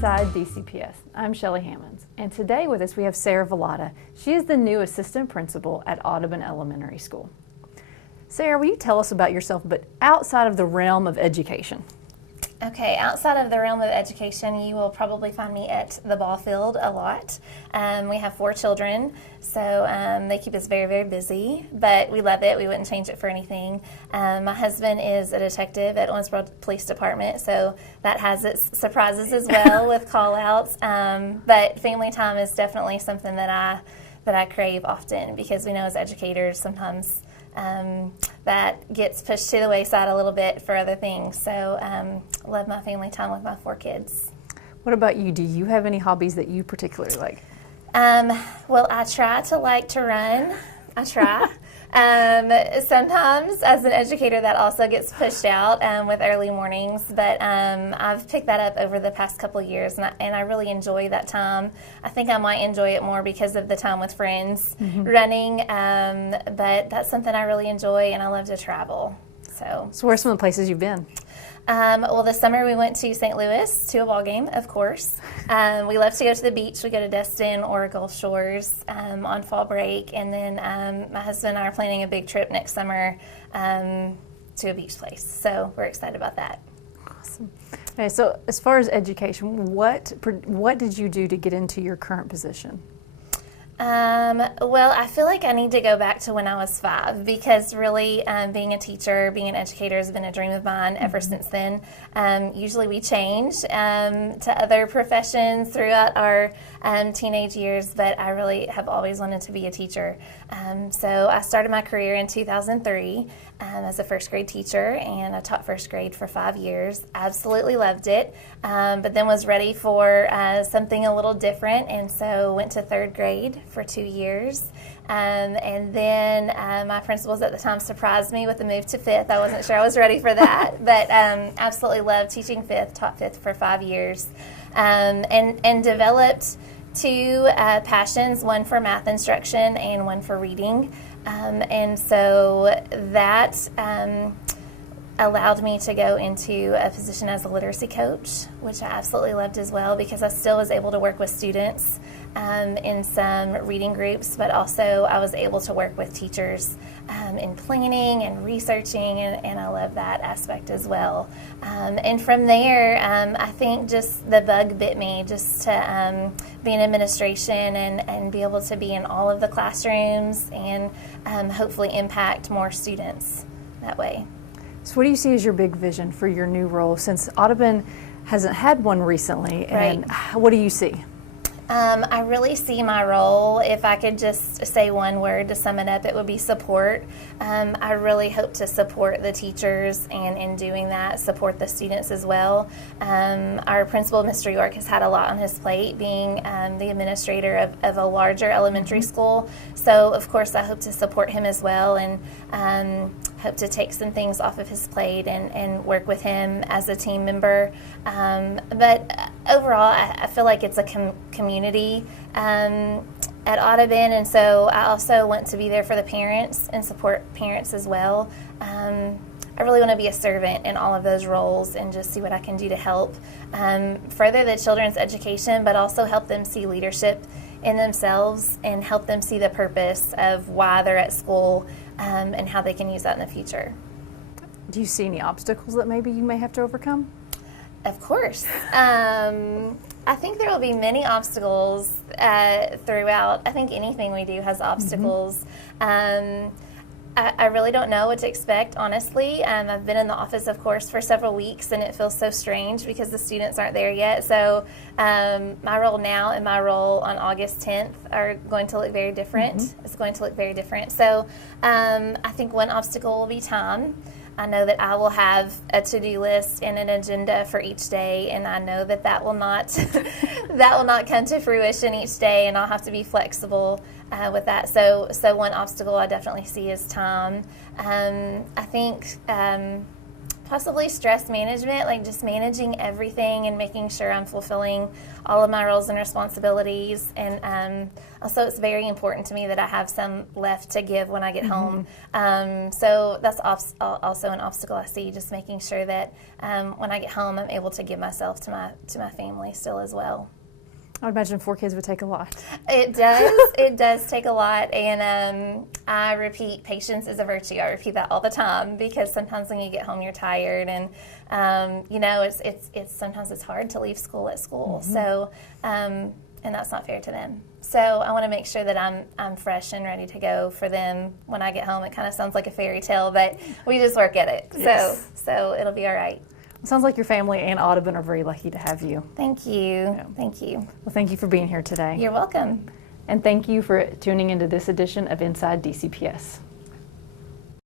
inside DCPS. I'm Shelly Hammons, and today with us we have Sarah Velotta. She is the new assistant principal at Audubon Elementary School. Sarah, will you tell us about yourself, but outside of the realm of education? Okay, outside of the realm of education, you will probably find me at the ball field a lot. We have 4 children, so they keep us very, very busy, but we love it. We wouldn't change it for anything. My husband is a detective at Owensboro Police Department, so that has its surprises as well with call-outs. But family time is definitely something that I crave often, because we know as educators sometimes that gets pushed to the wayside a little bit for other things. So love my family time with my 4 kids. What about you? Do you have any hobbies that you particularly like? Well, I try to like to run. I try. Sometimes as an educator that also gets pushed out with early mornings, but I've picked that up over the past couple of years, and I really enjoy that time. I think I might enjoy it more because of the time with friends running, but that's something I really enjoy, and I love to travel. So where are some of the places you've been? Well, this summer we went to St. Louis to a ball game, of course. We love to go to the beach. We go to Destin or Gulf Shores on fall break, and then my husband and I are planning a big trip next summer to a beach place. So we're excited about that. Awesome. Okay, so as far as education, what did you do to get into your current position? Well, I feel like I need to go back to when I was 5, because really being a teacher, being an educator has been a dream of mine ever since then. Usually we change to other professions throughout our teenage years, but I really have always wanted to be a teacher. So I started my career in 2003 as a first grade teacher, and I taught first grade for 5 years. Absolutely loved it, but then was ready for something a little different, and so went to 3rd grade for 2 years. And then my principals at the time surprised me with the move to 5th. I wasn't sure I was ready for that, but absolutely loved teaching 5th, taught 5th for 5 years, and developed 2 passions, one for math instruction and one for reading. And so that allowed me to go into a position as a literacy coach, which I absolutely loved as well, because I still was able to work with students in some reading groups, but also I was able to work with teachers in planning and researching, and I love that aspect as well. And from there, I think just the bug bit me just to be in administration and be able to be in all of the classrooms and hopefully impact more students that way. So what do you see as your big vision for your new role, since Audubon hasn't had one recently, and what do you see? I really see my role, if I could just say one word to sum it up, it would be support. I really hope to support the teachers, and in doing that, support the students as well. Our principal, Mr. York, has had a lot on his plate, being the administrator of a larger elementary school. So, of course, I hope to support him as well, and hope to take some things off of his plate and work with him as a team member. But overall, I feel like it's a community at Audubon, and so I also want to be there for the parents and support parents as well. I really want to be a servant in all of those roles and just see what I can do to help further the children's education, but also help them see leadership in themselves and help them see the purpose of why they're at school and how they can use that in the future. Do you see any obstacles that maybe you may have to overcome? Of course. I think there will be many obstacles throughout. I think anything we do has obstacles. I really don't know what to expect, honestly. I've been in the office, of course, for several weeks, and it feels so strange because the students aren't there yet. So my role now and my role on August 10th are going to look very different. It's going to look very different. So I think one obstacle will be time. I know that I will have a to-do list and an agenda for each day, and I know that that will not that will not come to fruition each day, and I'll have to be flexible with that. So one obstacle I definitely see is time. I think Possibly stress management, like just managing everything and making sure I'm fulfilling all of my roles and responsibilities. And also, it's very important to me that I have some left to give when I get home. So that's also an obstacle I see, just making sure that when I get home, I'm able to give myself to my family still as well. I would imagine 4 kids would take a lot. It does. It does take a lot, and I repeat, patience is a virtue. I repeat that all the time because sometimes when you get home, you're tired, and it's sometimes it's hard to leave school at school. So, and that's not fair to them. So I want to make sure that I'm fresh and ready to go for them when I get home. It kind of sounds like a fairy tale, but we just work at it. Yes. So it'll be all right. It sounds like your family and Audubon are very lucky to have you. Thank you. Yeah. Thank you. Well, thank you for being here today. You're welcome. And thank you for tuning into this edition of Inside DCPS.